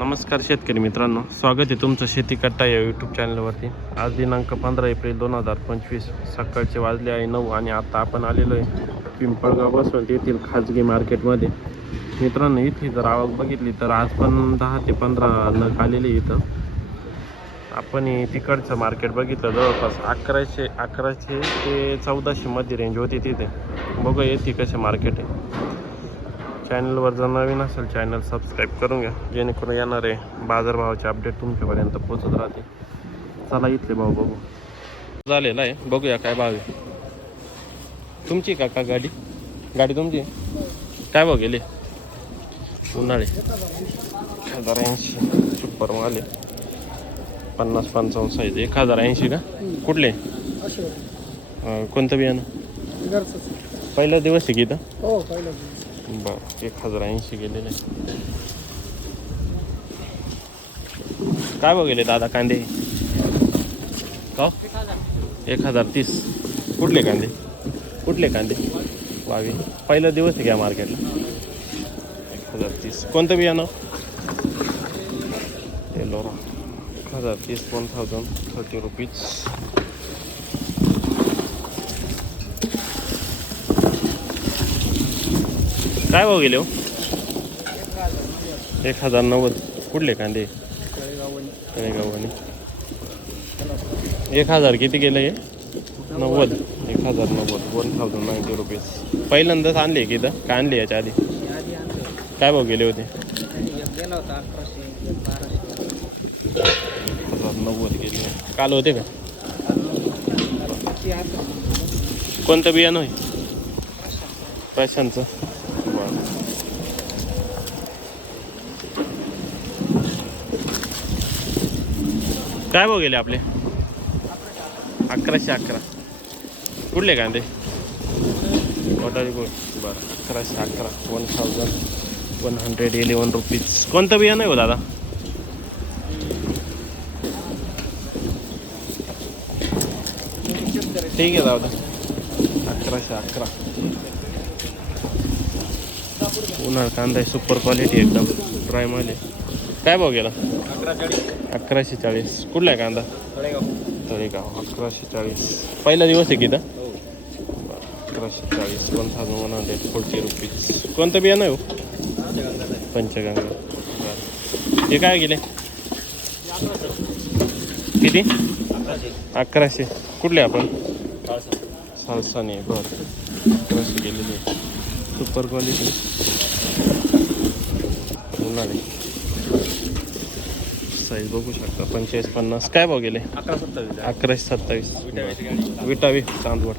नमस्कार शेतकरी मित्रांनो स्वागत आहे तुमचं शेती कट्टा या यूट्यूब चॅनलवरती आज दिनांक पंधरा एप्रिल दोन हजार पंचवीस सकाळचे वाजले आहे नऊ आणि आता आपण आलेलो आहे पिंपळगाव बसवंत येथील खाजगी मार्केटमध्ये. मित्रांनो इथे जर आवक बघितली तर आज पण दहा ते पंधरा नग आलेले इथं. आपण तिकडचं मार्केट बघितलं जवळपास अकराशे अकराशे ते चौदाशे मध्ये रेंज होती तिथे. बघू येते कसे मार्केट आहे. चॅनलवर जर नवीन असेल चॅनल सबस्क्राईब करून घ्या. जेणेकरून येणारे बाजारभावाचे अपडेट तुमच्यापर्यंत पोहोचत राहतील. चला इथले भाव बघू. झालेला आहे. बघूया काय भाव आहे. तुमची का का गाडी? गाडी तुमची? काय भाव गेले? उन्हाळे. हजार ऐंशी. सुपर माले पन्नास पंचावन्न साईज एक हजार ऐंशी का? कुठले? कोणतं बियाणं? पहिला दिवस आहे की इथं? हो बर एक हजार ऐंशी गेलेले. काय बघितले दादा कांदे? का? एक हजार तीस. कुठले कांदे? कुठले कांदे? वावी पहिला दिवस आहे का मार्केटला? एक हजार तीस. कोणतं बियाणं? एलोरा एक हजार तीस वन थाउजंड थर्टी रुपीज काय भाव गेले हो? एक हजार नव्वद. कुठले कांदे? तळेगावाने एक हजार किती गेलं हे? नव्वद. एक हजार नव्वद. वन थाउजंड नाईन्टी रुपीज पहिल्यांदाच आणले की इथं? का आणले याच्या आधी? काय भाव गेले होते? नव्वद गेले. काल होते का? कोणतं बियाणं आहे पैशांचं काय भाव गेले आपले? अकराशे अकरा. कुठले कांदे? वडाळी गोळ बरं अकराशे अकरा. One thousand one hundred eleven rupees कोणतं बियाणं आहे हो दादा? ठीक आहे दादा. अकराशे अकरा. उन्हाळा कांदा आहे सुपर क्वालिटी एकदम ड्राय माल आहे. काय भाव गेला? अकराशे चाळीस. कुठला आहे कांदा? तळेगाव. अकराशे चाळीस. पहिला दिवस आहे की इथं? हो अकराशे चाळीस. One thousand one hundred forty rupees कोणतं बियाणं हो? पंचगंगा. बरं. हे काय गेले? किती? अकराशे. कुठले आपण? सालसाने. बरं. अकराशे गेलेले. सुपर क्वालिटी उन्हाळे साईज बघू शकता पंचेचाळीस पन्नास. काय भाव गेले? अकरा सत्तावीस. अकराशे सत्तावीस. विटावी चांदवड.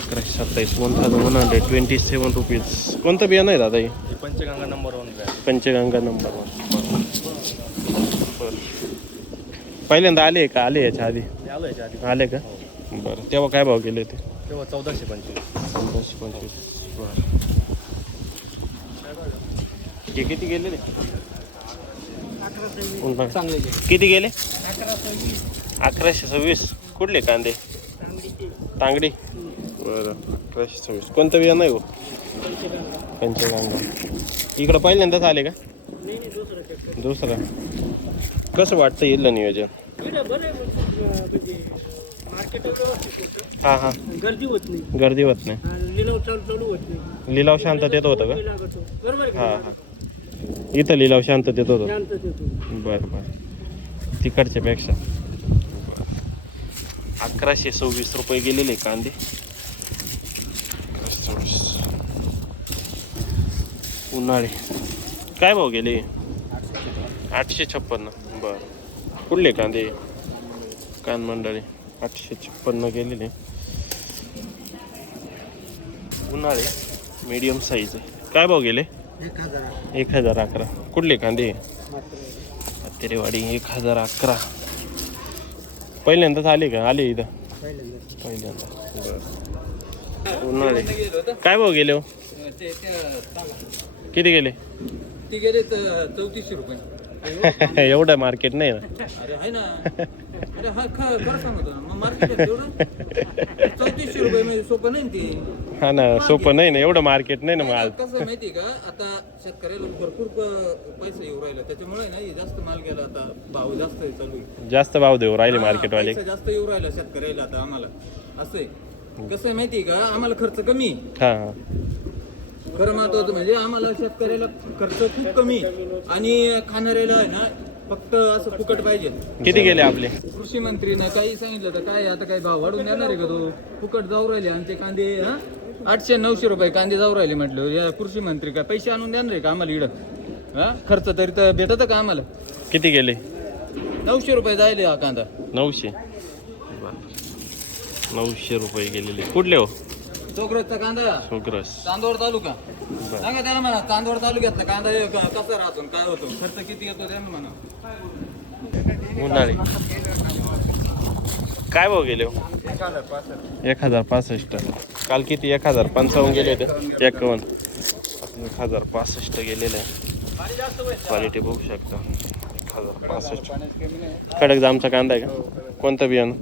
अकराशे सत्तावीस. One thousand one hundred twenty seven rupees कोणतं बियाणं आहे दादा हे? Panchganga number one Panchganga number one पहिल्यांदा आले का? आले याच्या आधी? आलो का? बरं. तेव्हा काय भाव गेले ते तेव्हा चौदाशे पंचवीस. पंधराशे पंचवीस. बरं. हे किती गेले रे? उन्हाळ. चांगले किती गेले? अकराशे सव्वीस. कुठले कांदे? तांगडी. बरं. अकराशे सव्वीस. कोणतं बियाणं आहे हो? पंचगंगा. इकडं पहिल्यांदाच आले का? दुसरं कसं वाटतं येईल नियोजन? मार्केट व्यवस्थित हां हां. गर्दी होत नाही. गर्दी होत नाही. लिलाव नाही. शांततेत होतं का? हो. हां? हां. इथं लिलाव शांततेत होतं. शांत देतो बरं बरं. तिकडच्या पेक्षा अकराशे सव्वीस रुपये गेलेले कांदे. उन्हाळे. काय भाव गेले? आठशे छप्पन्न. बरं. कुठले कांदे? कान मंडळी आठशे छप्पन्न गेलेले. उन्हाळे मीडियम साईज काय भाव गेले? एक हजार एक हजार अकरा. कुठले कांदे तेरेवाडी एक हजार अकरा. पहिल्यांदाच आले का? आले इथं? पहिल्यांदा. बरं. उन्हाळे. काय भाव गेले हो? किती गेले? ती गेले तर चौतीसशे रुपये. एवढं मार्केट नाही ना? हा चौतीसशे रुपये म्हणजे सोपं नाही ते. हा ना सोपं नाही ना एवढं मार्केट नाही ना आज कसं आहे माहितीये का? आता शेतकऱ्याला भरपूर प- पैसा येऊ राहिला. त्याच्यामुळे ना हे जास्त माल गेला आता भाव जास्त आहे चालू आहे. जास्त भाव देऊ राहिले हा, मार्केटवाले पैसा जास्त येऊ राहिला शेतकऱ्याला आता आम्हाला. असं आहे. कसं आहे माहितीये का? आम्हाला खर्च कमी आहे. हा. हा खरं महत्वाचं म्हणजे आम्हाला शेतकऱ्याला खर्च खूप कमी आणि खाणाऱ्याला आहे ना फक्त असं फुकट पाहिजे. किती गेले आपले? कृषी मंत्रीनं काही सांगितलं तर काय आता काही भाव वाढून देणार आहे का तो? फुकट जाऊ राहिले आणि ते कांदे हा? आठशे नऊशे रुपये कांदे जाऊ राहिले म्हटलं. या कृषी मंत्री काय पैसे आणून देणार आहे का आम्हाला इकडं? हा? खर्च तरी तर भेटत का आम्हाला? किती गेले? नऊशे रुपये जायले हा कांदा. नऊशे. नऊशे रुपये गेलेले. कुठले हो? चौकरसचा कांदा. सुग्रस चांदवड तालुका. सांगा त्याला म्हणा चांदवड तालुक्यातला कांदा हे क- कसा राहतो काय होतो? खर्च किती येतो त्यानं म्हणा. उन्हाळी. काय भाव गेले हो? एक हजार पासष्ट. काल किती? एक हजार पंचावन्न गेले होते. एकावन्न. एक हजार पासष्ट गेलेले. आहे क्वालिटी बघू शकता. एक हजार पासष्ट. कडक जामचा कांदा आहे का? कोणतं बियाणं?